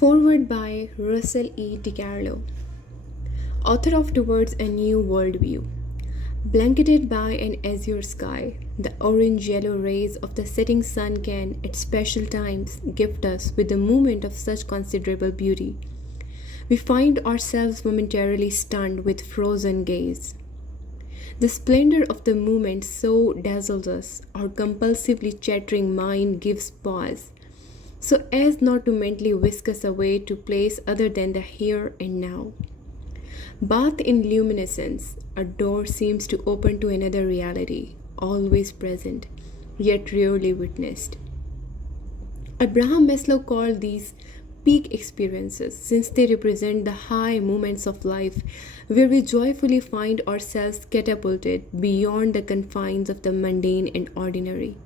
Foreword by Russell E. DiCarlo, author of Towards a New Worldview. Blanketed by an azure sky, the orange-yellow rays of the setting sun can, at special times, gift us with a moment of such considerable beauty. We find ourselves momentarily stunned with frozen gaze. The splendor of the moment so dazzles us, our compulsively chattering mind gives pause, so as not to mentally whisk us away to place other than the here and now. Bathed in luminescence, a door seems to open to another reality, always present, yet rarely witnessed. Abraham Maslow called these peak experiences since they represent the high moments of life where we joyfully find ourselves catapulted beyond the confines of the mundane and ordinary.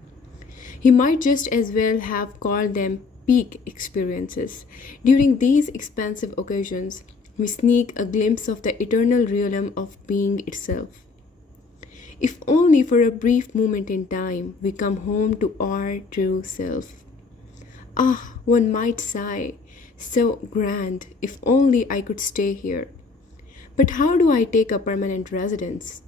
He might just as well have called them peak experiences. During these expansive occasions, we sneak a glimpse of the eternal realm of being itself. If only for a brief moment in time, we come home to our true self. Ah, one might sigh, so grand, if only I could stay here. But how do I take a permanent residence?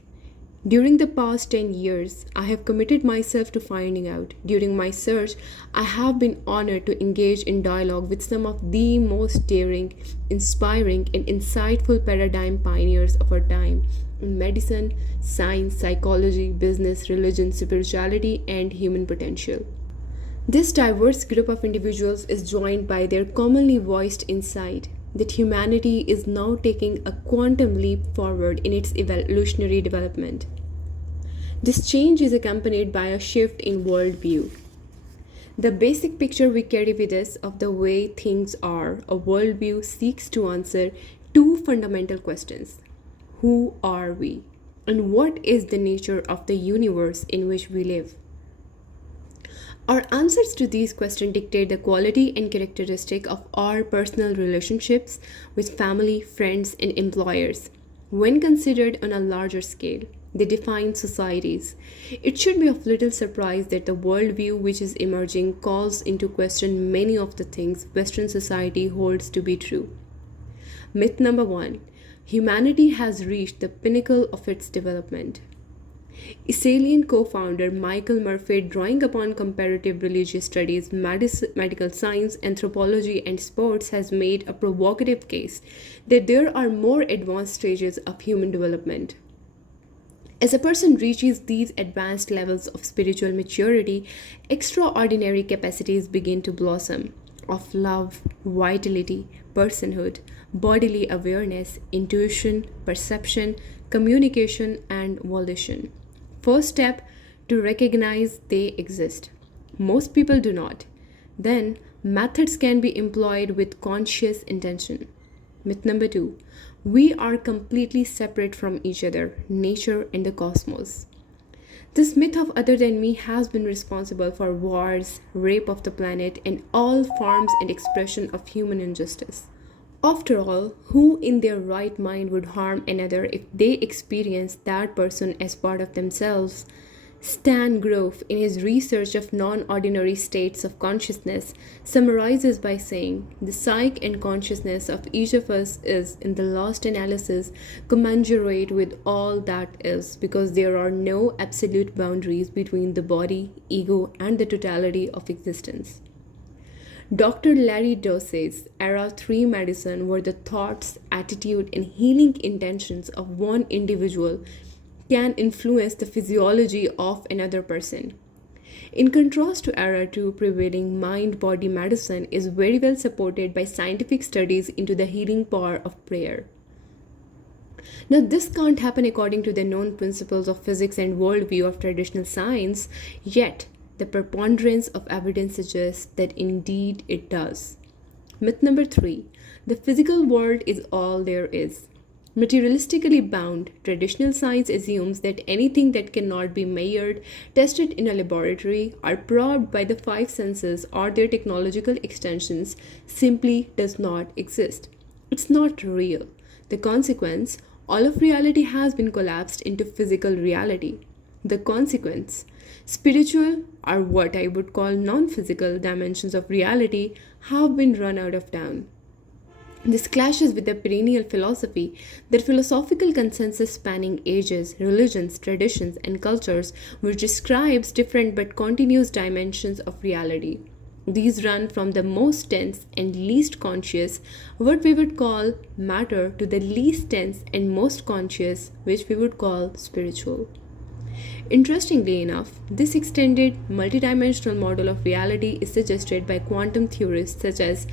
During the past 10 years, I have committed myself to finding out. During my search, I have been honored to engage in dialogue with some of the most daring, inspiring, and insightful paradigm pioneers of our time in medicine, science, psychology, business, religion, spirituality, and human potential. This diverse group of individuals is joined by their commonly voiced insight that humanity is now taking a quantum leap forward in its evolutionary development. This change is accompanied by a shift in worldview. The basic picture we carry with us of the way things are, a worldview seeks to answer two fundamental questions. Who are we? And what is the nature of the universe in which we live? Our answers to these questions dictate the quality and characteristic of our personal relationships with family, friends, and employers. When considered on a larger scale, they define societies. It should be of little surprise that the worldview which is emerging calls into question many of the things Western society holds to be true. Myth number 1. Humanity has reached the pinnacle of its development. Esalen co-founder Michael Murphy, drawing upon comparative religious studies, medical science, anthropology, and sports, has made a provocative case that there are more advanced stages of human development. As a person reaches these advanced levels of spiritual maturity, extraordinary capacities begin to blossom of love, vitality, personhood, bodily awareness, intuition, perception, communication, and volition. First step, to recognize they exist. Most people do not. Then, methods can be employed with conscious intention. Myth number 2. We are completely separate from each other, nature, and the cosmos. This myth of other than me has been responsible for wars, rape of the planet, and all forms and expression of human injustice. After all, who in their right mind would harm another if they experience that person as part of themselves? Stan Grof, in his research of non-ordinary states of consciousness, summarizes by saying, the psyche and consciousness of each of us is, in the last analysis, commensurate with all that is, because there are no absolute boundaries between the body, ego, and the totality of existence. Dr. Larry Dossey's Era 3 medicine, where the thoughts, attitude, and healing intentions of one individual can influence the physiology of another person. In contrast to Era 2, prevailing mind-body medicine is very well supported by scientific studies into the healing power of prayer. Now, this can't happen according to the known principles of physics and worldview of traditional science, yet the preponderance of evidence suggests that indeed it does. Myth number 3. The physical world is all there is. Materialistically bound, traditional science assumes that anything that cannot be measured, tested in a laboratory, or probed by the five senses or their technological extensions simply does not exist. It's not real. The consequence, all of reality has been collapsed into physical reality. The consequence, spiritual, or what I would call non-physical dimensions of reality have been run out of town. This clashes with the perennial philosophy, that philosophical consensus spanning ages, religions, traditions, and cultures, which describes different but continuous dimensions of reality. These run from the most tense and least conscious, what we would call matter, to the least tense and most conscious, which we would call spiritual. Interestingly enough, this extended multidimensional model of reality is suggested by quantum theorists such as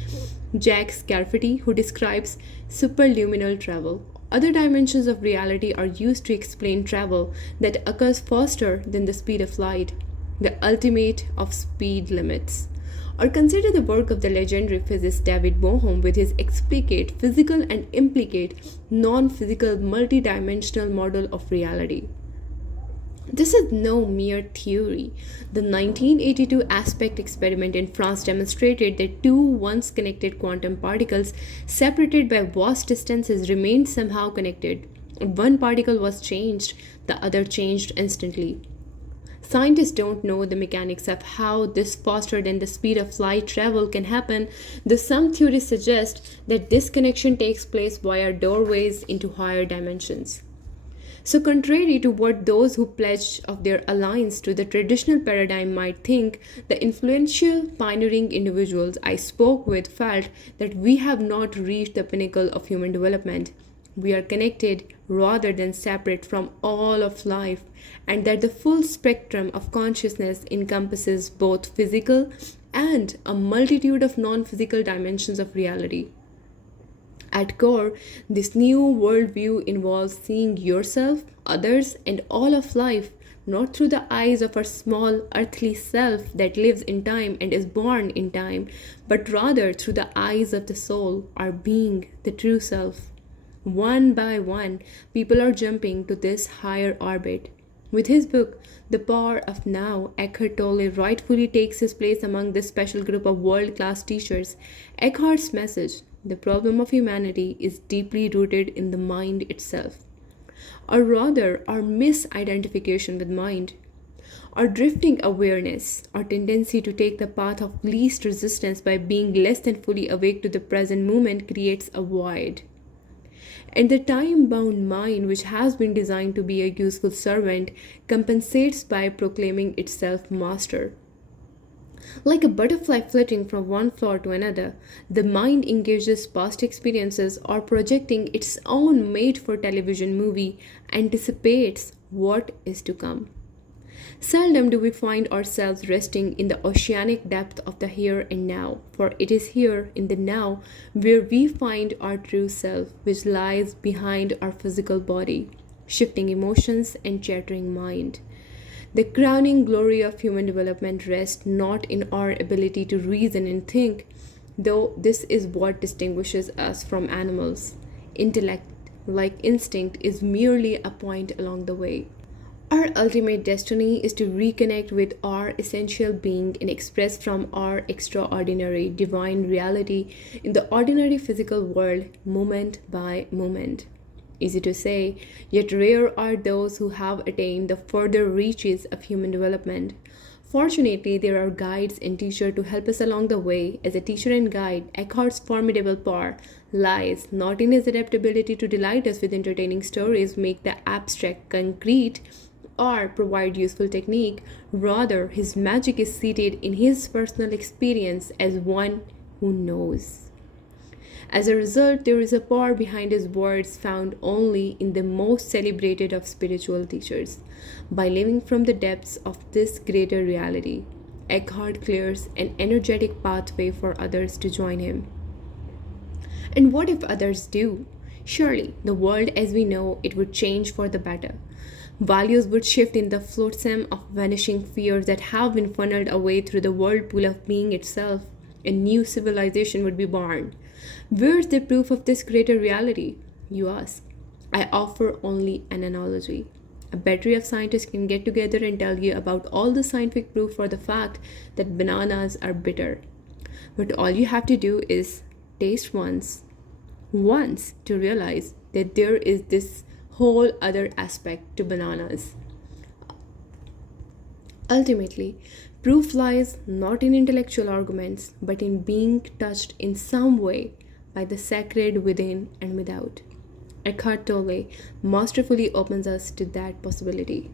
Jack Scafferty, who describes superluminal travel. Other dimensions of reality are used to explain travel that occurs faster than the speed of light, the ultimate of speed limits. Or consider the work of the legendary physicist David Bohm with his explicate, physical, and implicate, non physical, multidimensional model of reality. This is no mere theory. The 1982 aspect experiment in France demonstrated that two once connected quantum particles separated by vast distances remained somehow connected. If one particle was changed, the other changed instantly. Scientists don't know the mechanics of how this faster than the speed of light travel can happen, though some theories suggest that this connection takes place via doorways into higher dimensions. So, contrary to what those who pledge of their alliance to the traditional paradigm might think, the influential pioneering individuals I spoke with felt that we have not reached the pinnacle of human development. We are connected rather than separate from all of life, and that the full spectrum of consciousness encompasses both physical and a multitude of non physical dimensions of reality. At core, this new worldview involves seeing yourself, others, and all of life not through the eyes of our small earthly self that lives in time and is born in time, but rather through the eyes of the soul, our being, the true self. One by one, people are jumping to this higher orbit. With his book, The Power of Now, Eckhart Tolle rightfully takes his place among this special group of world class teachers. Eckhart's message, the problem of humanity, is deeply rooted in the mind itself, or rather, our misidentification with mind. Our drifting awareness, our tendency to take the path of least resistance by being less than fully awake to the present moment, creates a void. And the time bound mind, which has been designed to be a useful servant, compensates by proclaiming itself master. Like a butterfly flitting from one flower to another, the mind engages past experiences or projecting its own made for television movie, anticipates what is to come. Seldom do we find ourselves resting in the oceanic depth of the here and now, for it is here in the now where we find our true self, which lies behind our physical body, shifting emotions, and chattering mind. The crowning glory of human development rests not in our ability to reason and think, though this is what distinguishes us from animals. Intellect, like instinct, is merely a point along the way. Our ultimate destiny is to reconnect with our essential being and express from our extraordinary divine reality in the ordinary physical world, moment by moment. Easy to say, yet rare are those who have attained the further reaches of human development. Fortunately, there are guides and teachers to help us along the way. As a teacher and guide, Eckhart's formidable power lies not in his adaptability to delight us with entertaining stories, make the abstract concrete, or provide useful technique. Rather, his magic is seated in his personal experience as one who knows. As a result, there is a power behind his words found only in the most celebrated of spiritual teachers. By living from the depths of this greater reality, Eckhart clears an energetic pathway for others to join him. And what if others do? Surely, the world as we know it would change for the better. Values would shift in the flotsam of vanishing fears that have been funneled away through the whirlpool of being itself. A new civilization would be born. Where's the proof of this greater reality? You ask. I offer only an analogy. A battery of scientists can get together and tell you about all the scientific proof for the fact that bananas are bitter. But all you have to do is taste once to realize that there is this whole other aspect to bananas. Ultimately, proof lies not in intellectual arguments, but in being touched in some way by the sacred within and without. Eckhart Tolle masterfully opens us to that possibility.